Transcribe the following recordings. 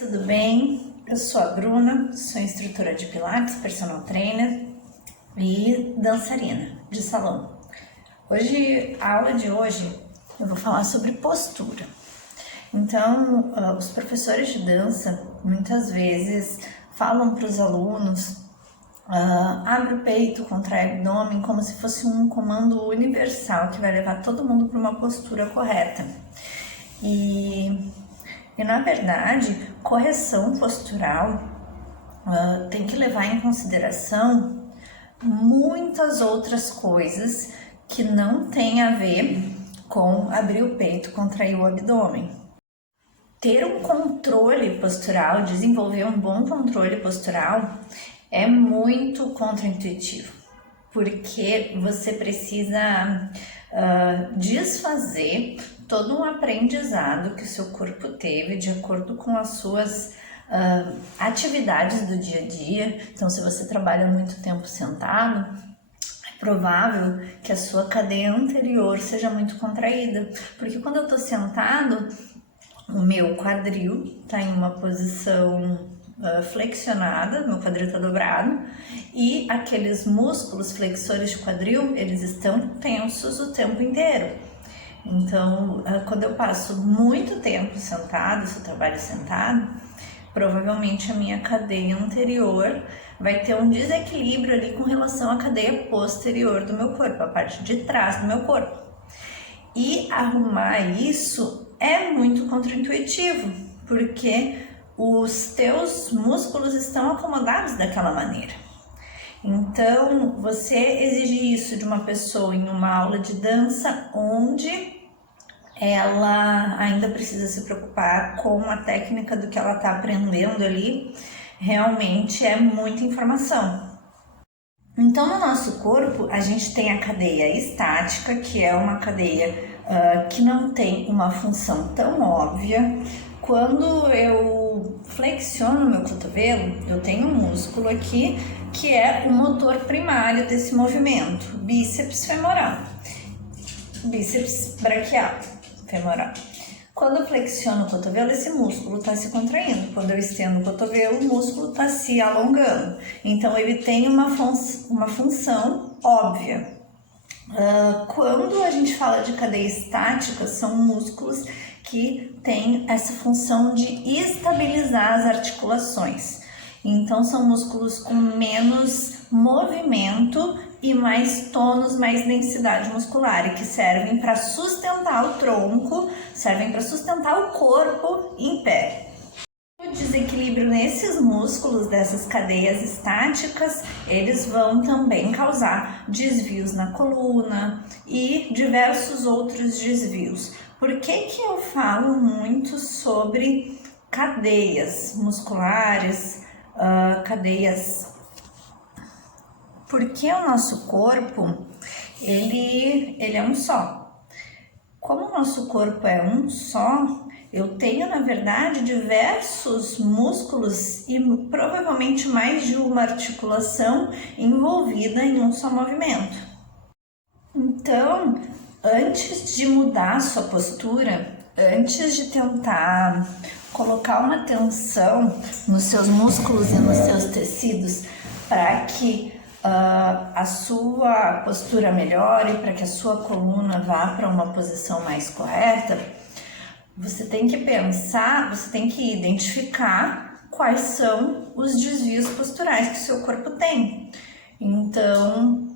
Tudo bem? Eu sou a Bruna, sou instrutora de Pilates, personal trainer e dançarina de salão. A aula de hoje eu vou falar sobre postura. Então, os professores de dança muitas vezes falam para os alunos abre o peito, contrai o abdômen, como se fosse um comando universal que vai levar todo mundo para uma postura correta. E na verdade, correção postural tem que levar em consideração muitas outras coisas que não tem a ver com abrir o peito, contrair o abdômen. Ter um controle postural, desenvolver um bom controle postural é muito contraintuitivo, porque você precisa desfazer todo um aprendizado que o seu corpo teve de acordo com as suas atividades do dia a dia. Então, se você trabalha muito tempo sentado, é provável que a sua cadeia anterior seja muito contraída, porque quando eu estou sentado, o meu quadril está em uma posição flexionada, meu quadril está dobrado, e aqueles músculos flexores de quadril, eles estão tensos o tempo inteiro. Então, quando eu passo muito tempo sentado, se eu trabalho sentado, provavelmente a minha cadeia anterior vai ter um desequilíbrio ali com relação à cadeia posterior do meu corpo, a parte de trás do meu corpo. E arrumar isso é muito contraintuitivo, porque os teus músculos estão acomodados daquela maneira. Então, você exige isso de uma pessoa em uma aula de dança onde ela ainda precisa se preocupar com a técnica do que ela está aprendendo ali, realmente é muita informação. Então, no nosso corpo, a gente tem a cadeia estática, que é uma cadeia que não tem uma função tão óbvia. Quando eu flexiono meu cotovelo, eu tenho um músculo aqui que é o motor primário desse movimento, bíceps femoral, bíceps braquial femoral. Quando eu flexiono o cotovelo, esse músculo está se contraindo. Quando eu estendo o cotovelo, o músculo está se alongando. Então, ele tem uma função óbvia. Quando a gente fala de cadeia estática, são músculos que têm essa função de estabilizar as articulações. Então, são músculos com menos movimento e mais tônus, mais densidade muscular, e que servem para sustentar o tronco, servem para sustentar o corpo em pé. O desequilíbrio nesses músculos dessas cadeias estáticas, eles vão também causar desvios na coluna e diversos outros desvios. Por que que eu falo muito sobre cadeias musculares, cadeias? Porque o nosso corpo, ele é um só. Como o nosso corpo é um só, eu tenho, na verdade, diversos músculos e provavelmente mais de uma articulação envolvida em um só movimento. Então, antes de mudar a sua postura, antes de tentar colocar uma tensão nos seus músculos e nos seus tecidos para que a sua postura melhore, para que a sua coluna vá para uma posição mais correta, você tem que pensar, você tem que identificar quais são os desvios posturais que o seu corpo tem. Então,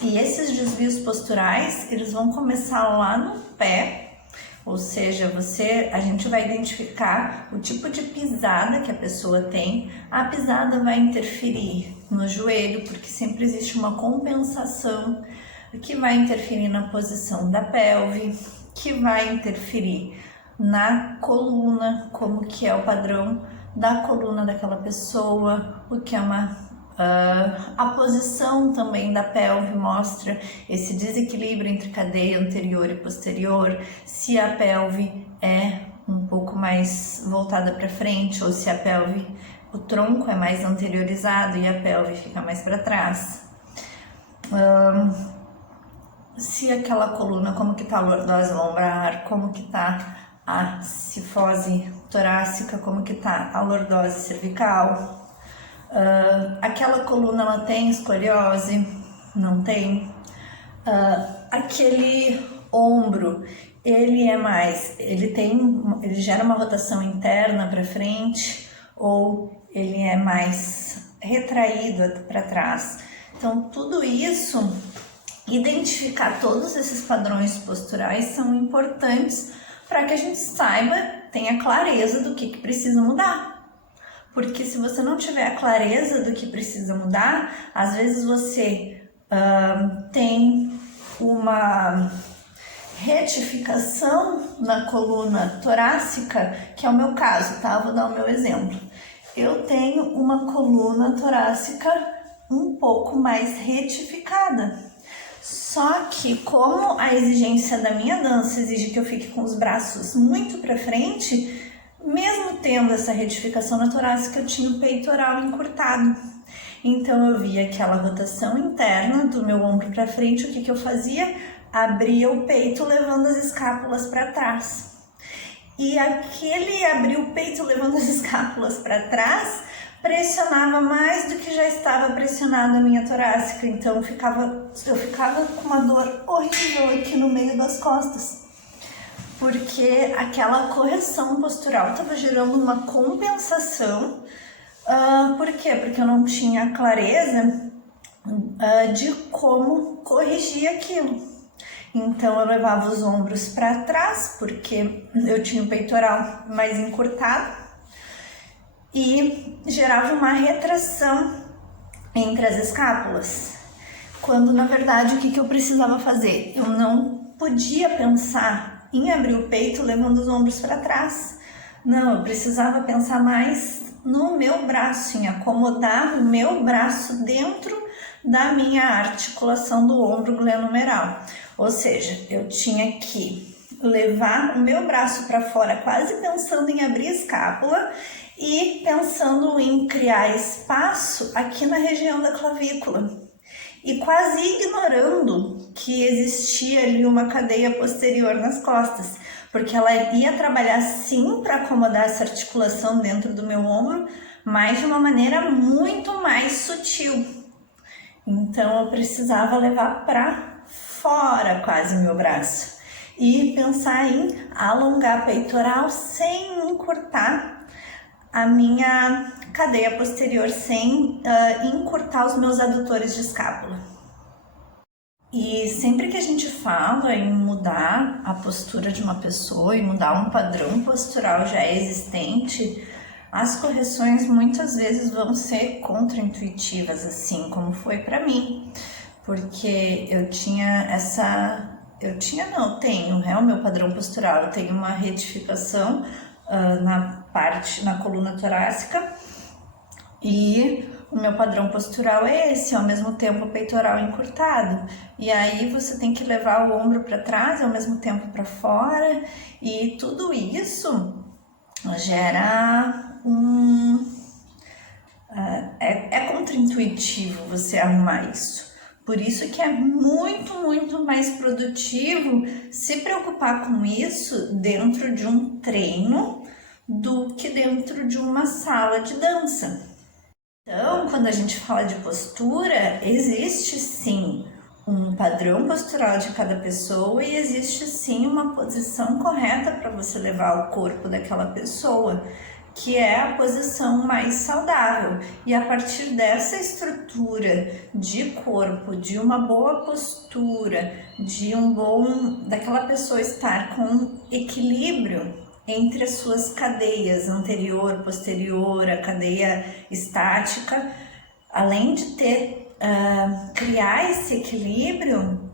e esses desvios posturais, eles vão começar lá no pé. Ou seja, a gente vai identificar o tipo de pisada que a pessoa tem. A pisada vai interferir no joelho, porque sempre existe uma compensação que vai interferir na posição da pelve, que vai interferir na coluna, como que é o padrão da coluna daquela pessoa, o que é a posição também da pelve mostra esse desequilíbrio entre cadeia anterior e posterior, se a pelve é um pouco mais voltada para frente ou se o tronco é mais anteriorizado e a pelve fica mais para trás. Se aquela coluna, como que está a lordose lombar, como que está a cifose torácica, como que tá a lordose cervical. Aquela coluna, ela tem escoliose? Não tem? Aquele ombro, ele ele gera uma rotação interna para frente ou ele é mais retraído para trás? Então, tudo isso, identificar todos esses padrões posturais são importantes para que a gente saiba, tenha clareza do que precisa mudar. Porque se você não tiver a clareza do que precisa mudar, às vezes você tem uma retificação na coluna torácica, que é o meu caso, tá? Vou dar o meu exemplo. Eu tenho uma coluna torácica um pouco mais retificada. Só que como a exigência da minha dança exige que eu fique com os braços muito para frente, mesmo tendo essa retificação na torácica, eu tinha o peitoral encurtado. Então eu via aquela rotação interna do meu ombro para frente, o que eu fazia? Abria o peito levando as escápulas para trás. E aquele abrir o peito levando as escápulas para trás pressionava mais do que já estava pressionado a minha torácica. Então eu ficava com uma dor horrível aqui no meio das costas. Porque aquela correção postural estava gerando uma compensação. Por quê? Porque eu não tinha clareza de como corrigir aquilo. Então eu levava os ombros para trás, porque eu tinha o peitoral mais encurtado, e gerava uma retração entre as escápulas. Quando na verdade o que eu precisava fazer? Eu não podia pensar em abrir o peito levando os ombros para trás. Não, eu precisava pensar mais no meu braço, em acomodar o meu braço dentro da minha articulação do ombro glenohumeral. Ou seja, eu tinha que levar o meu braço para fora, quase pensando em abrir a escápula e pensando em criar espaço aqui na região da clavícula. E quase ignorando que existia ali uma cadeia posterior nas costas, porque ela ia trabalhar sim para acomodar essa articulação dentro do meu ombro, mas de uma maneira muito mais sutil. Então eu precisava levar para fora quase o meu braço e pensar em alongar peitoral sem encurtar a minha cadeia posterior, sem encurtar os meus adutores de escápula. E sempre que a gente fala em mudar a postura de uma pessoa e mudar um padrão postural já existente, as correções muitas vezes vão ser contraintuitivas, assim como foi para mim, porque eu tenho o meu padrão postural, eu tenho uma retificação na coluna torácica e o meu padrão postural é esse, ao mesmo tempo o peitoral encurtado. E aí você tem que levar o ombro para trás e ao mesmo tempo para fora, e tudo isso gera é contraintuitivo você arrumar isso. Por isso que é muito, muito mais produtivo se preocupar com isso dentro de um treino do que dentro de uma sala de dança. Então, quando a gente fala de postura, existe sim um padrão postural de cada pessoa e existe sim uma posição correta para você levar o corpo daquela pessoa, que é a posição mais saudável. E a partir dessa estrutura de corpo, de uma boa postura, daquela pessoa estar com equilíbrio entre as suas cadeias anterior, posterior, a cadeia estática, além de criar esse equilíbrio,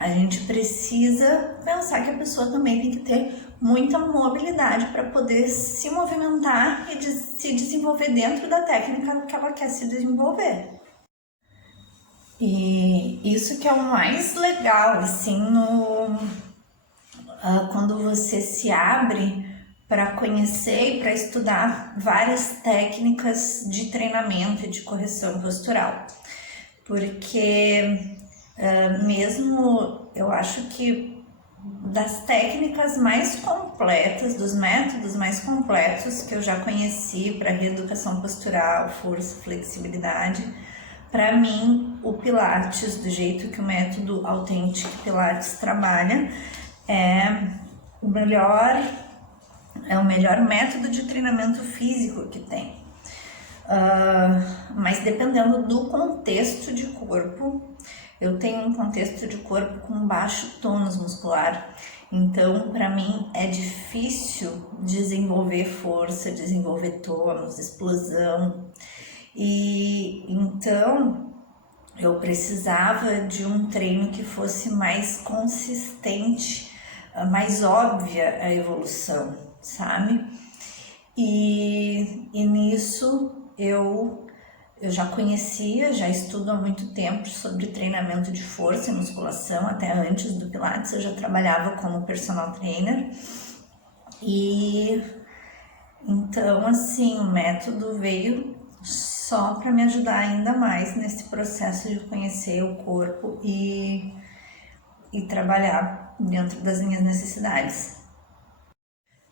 a gente precisa pensar que a pessoa também tem que ter muita mobilidade para poder se movimentar e se desenvolver dentro da técnica que ela quer se desenvolver. E isso que é o mais legal, assim, quando você se abre para conhecer e para estudar várias técnicas de treinamento e de correção postural. Porque mesmo eu acho que das técnicas mais completas, dos métodos mais completos que eu já conheci para reeducação postural, força, flexibilidade. Para mim, o Pilates, do jeito que o método Authentic Pilates trabalha, é o melhor método de treinamento físico que tem. Mas dependendo do contexto de corpo, eu tenho um contexto de corpo com baixo tônus muscular, então para mim é difícil desenvolver força, desenvolver tônus, explosão, e então eu precisava de um treino que fosse mais consistente, mais óbvia a evolução, sabe? E nisso eu já conhecia, já estudo há muito tempo sobre treinamento de força e musculação, até antes do Pilates eu já trabalhava como personal trainer. E então, assim, o método veio só para me ajudar ainda mais nesse processo de conhecer o corpo e trabalhar dentro das minhas necessidades.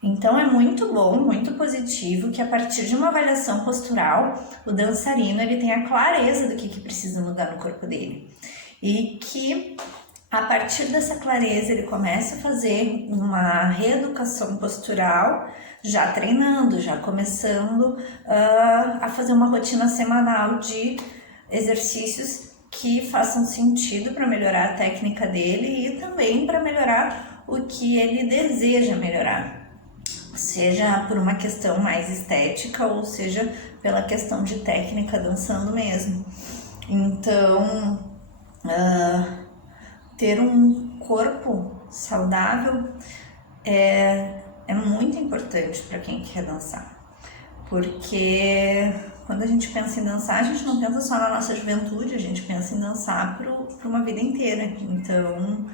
Então é muito bom, muito positivo que a partir de uma avaliação postural, o dançarino ele tenha clareza do que precisa mudar no corpo dele. E que a partir dessa clareza ele comece a fazer uma reeducação postural, já treinando, já começando a fazer uma rotina semanal de exercícios que façam sentido para melhorar a técnica dele e também para melhorar o que ele deseja melhorar. Seja por uma questão mais estética ou seja pela questão de técnica dançando mesmo. Então, ter um corpo saudável é muito importante para quem quer dançar. Porque quando a gente pensa em dançar, a gente não pensa só na nossa juventude, a gente pensa em dançar para uma vida inteira. Então,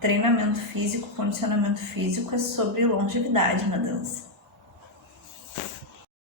treinamento físico, condicionamento físico é sobre longevidade na dança.